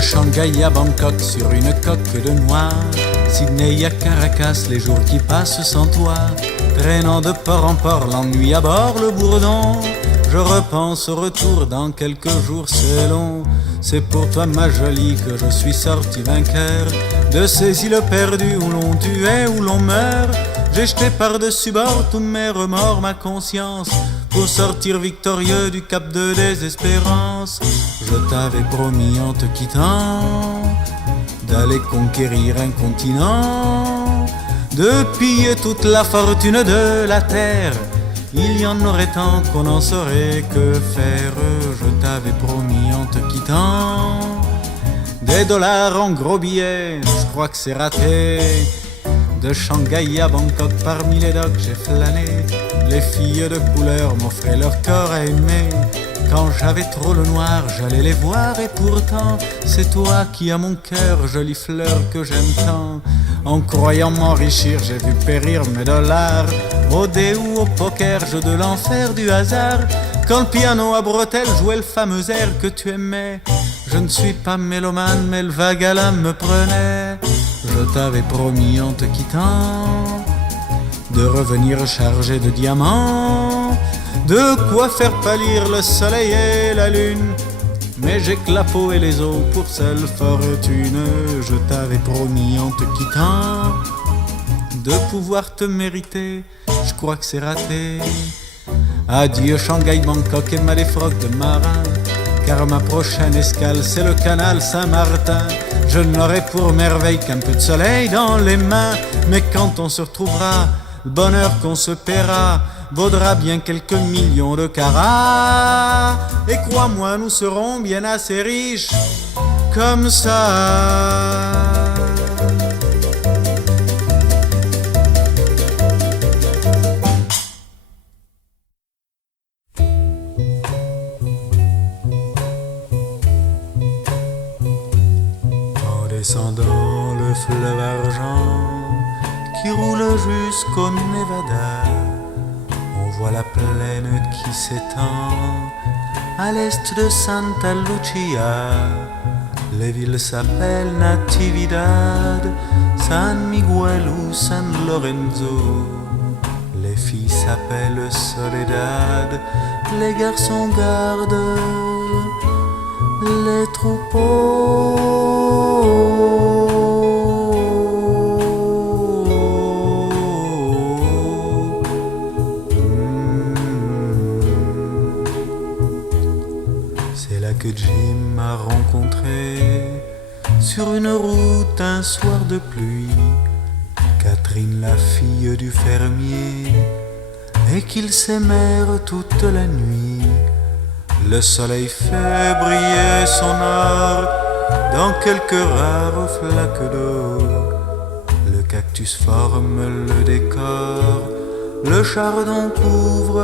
De Shanghai à Bangkok sur une coque de noix, Sydney à Caracas, les jours qui passent sans toi, traînant de port en port, l'ennui à bord, le bourdon. Je repense au retour dans quelques jours, c'est long. C'est pour toi ma jolie que je suis sorti vainqueur de ces îles perdues où l'on tuait, où l'on meurt. J'ai jeté par-dessus bord tous mes remords, ma conscience, pour sortir victorieux du cap de désespérance. Je t'avais promis en te quittant d'aller conquérir un continent, de piller toute la fortune de la terre. Il y en aurait tant qu'on n'en saurait que faire. Je t'avais promis en te quittant des dollars en gros billets, je crois que c'est raté. De Shanghai à Bangkok, parmi les docks j'ai flâné. Les filles de couleur m'offraient leur corps à aimer. Quand j'avais trop le noir, j'allais les voir. Et pourtant, c'est toi qui as mon cœur, jolie fleur que j'aime tant. En croyant m'enrichir, j'ai vu périr mes dollars. Au dé ou au poker, jeu de l'enfer du hasard. Quand le piano à bretelles jouait le fameux air que tu aimais. Je ne suis pas mélomane, mais le vague à l'âme me prenait. Je t'avais promis en te quittant de revenir chargé de diamants, de quoi faire pâlir le soleil et la lune. Mais j'ai que la peau et les os pour seule fortune. Je t'avais promis en te quittant de pouvoir te mériter, je crois que c'est raté. Adieu Shanghai, Bangkok et Maléfroc de marin, car ma prochaine escale c'est le canal Saint-Martin. Je n'aurai pour merveille qu'un peu de soleil dans les mains. Mais quand on se retrouvera, le bonheur qu'on se paiera vaudra bien quelques millions de carats. Et crois-moi, nous serons bien assez riches comme ça. Descendant le fleuve argent qui roule jusqu'au Nevada, on voit la plaine qui s'étend à l'est de Santa Lucia. Les villes s'appellent Natividad, San Miguel ou San Lorenzo. Les filles s'appellent Soledad, les garçons gardent les troupeaux. C'est là que Jim m'a rencontré sur une route un soir de pluie, Catherine la fille du fermier, et qu'ils s'aimèrent toute la nuit. Le soleil fait briller son or dans quelques rares flaques d'eau. Le cactus forme le décor, le chardon couvre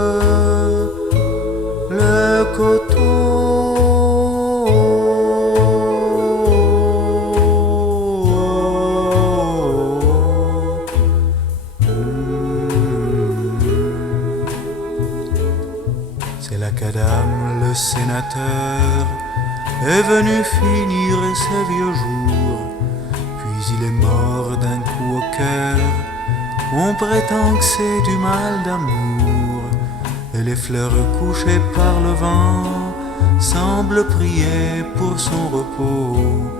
le coteau. C'est là qu'Adam, le sénateur, est venu finir ses vieux jours. Puis il est mort d'un coup au cœur. On prétend que c'est du mal d'amour. Et les fleurs couchées par le vent semblent prier pour son repos.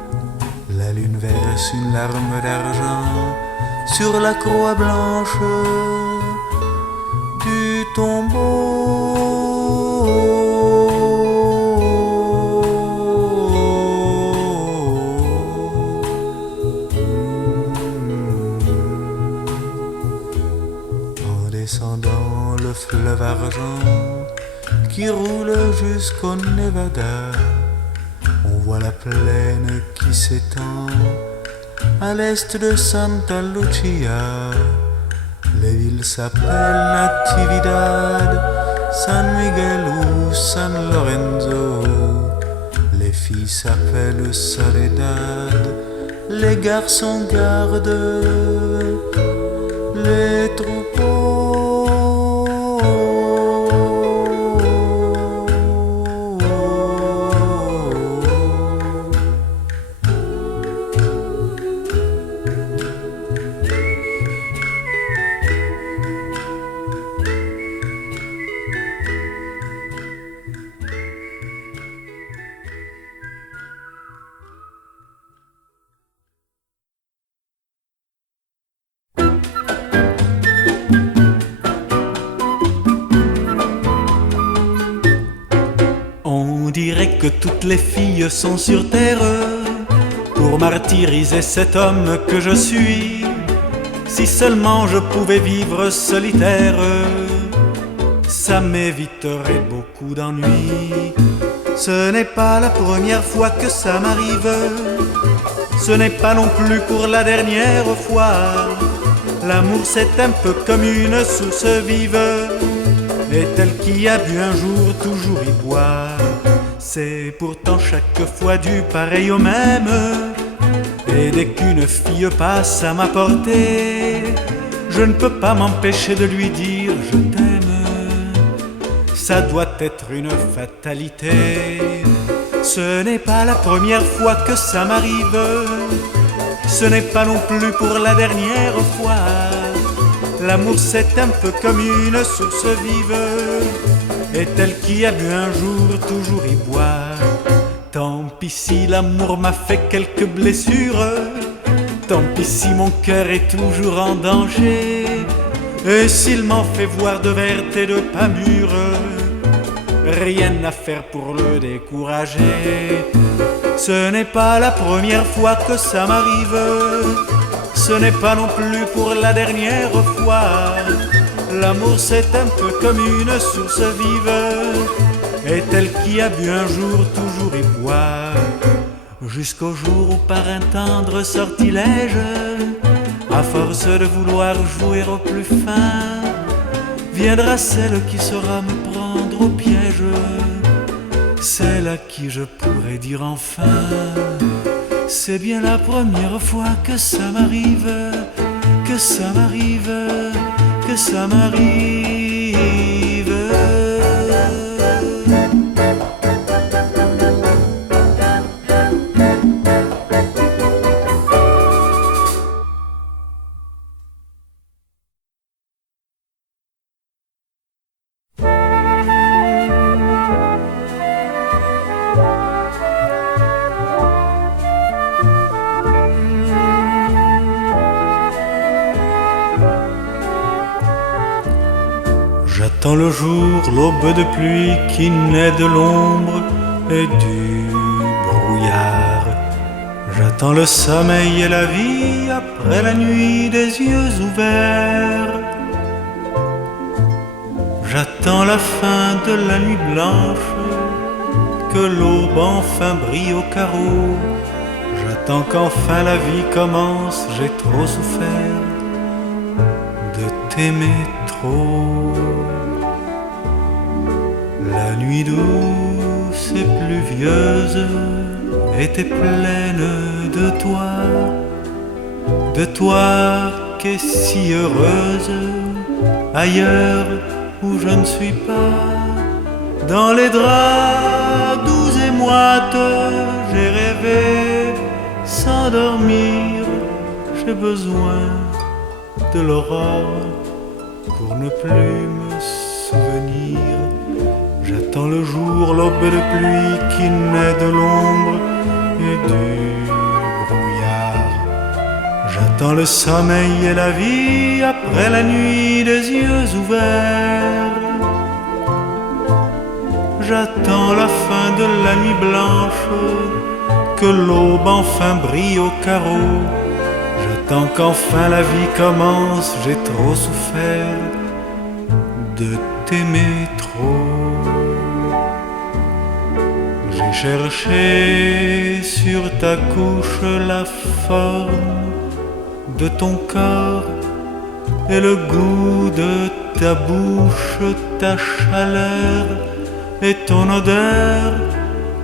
La lune verse une larme d'argent sur la croix blanche du tombeau. En descendant le fleuve argent qui roule jusqu'au Nevada, on voit la plaine qui s'étend à l'est de Santa Lucia. Les villes s'appellent Natividad, San Miguel ou San Lorenzo. Les filles s'appellent Soledad, les garçons gardent les troupeaux. On dirait que toutes les filles sont sur terre pour martyriser cet homme que je suis. Si seulement je pouvais vivre solitaire, ça m'éviterait beaucoup d'ennuis. Ce n'est pas la première fois que ça m'arrive, ce n'est pas non plus pour la dernière fois. L'amour c'est un peu comme une source vive, et tel qui a bu un jour toujours y boit. C'est pourtant chaque fois du pareil au même, et dès qu'une fille passe à ma portée, je ne peux pas m'empêcher de lui dire je t'aime. Ça doit être une fatalité. Ce n'est pas la première fois que ça m'arrive, ce n'est pas non plus pour la dernière fois. L'amour c'est un peu comme une source vive, et tel qui a bu un jour toujours y boit. Tant pis si l'amour m'a fait quelques blessures, tant pis si mon cœur est toujours en danger, et s'il m'en fait voir de vertes et de pas mûres, rien à faire pour le décourager. Ce n'est pas la première fois que ça m'arrive, ce n'est pas non plus pour la dernière fois. L'amour c'est un peu comme une source vive, et tel qui a bu un jour toujours y boit. Jusqu'au jour où par un tendre sortilège, à force de vouloir jouer au plus fin, viendra celle qui saura me prendre au piège, celle à qui je pourrais dire enfin c'est bien la première fois que ça m'arrive, que ça m'arrive, que ça m'arrive. J'attends le jour, l'aube de pluie qui naît de l'ombre et du brouillard. J'attends le sommeil et la vie après la nuit des yeux ouverts. J'attends la fin de la nuit blanche, que l'aube enfin brille au carreau. J'attends qu'enfin la vie commence, j'ai trop souffert de t'aimer trop. La nuit douce et pluvieuse était pleine de toi qui es si heureuse ailleurs où je ne suis pas. Dans les draps doux et moites, j'ai rêvé sans dormir. J'ai besoin de l'aurore pour ne plus me souvenir. J'attends le jour, l'aube de pluie qui naît de l'ombre et du brouillard. J'attends le sommeil et la vie après la nuit des yeux ouverts. J'attends la fin de la nuit blanche, que l'aube enfin brille au carreau. J'attends qu'enfin la vie commence, j'ai trop souffert de t'aimer trop. J'ai cherché sur ta couche la forme de ton corps et le goût de ta bouche, ta chaleur et ton odeur.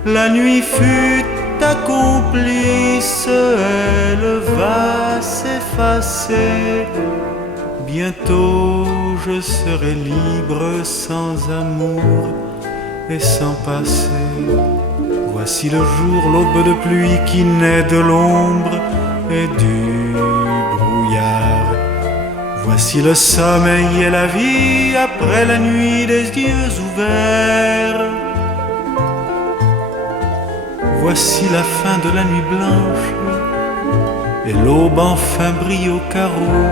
La nuit fut ta complice, elle va s'effacer. Bientôt je serai libre sans amour et sans passé. Voici le jour, l'aube de pluie qui naît de l'ombre et du brouillard. Voici le sommeil et la vie après la nuit des yeux ouverts. Voici la fin de la nuit blanche et l'aube enfin brille au carreau.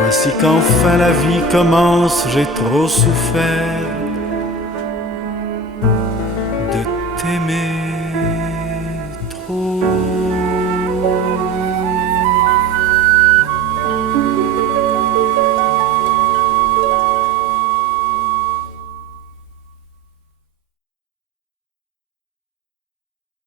Voici qu'enfin la vie commence, j'ai trop souffert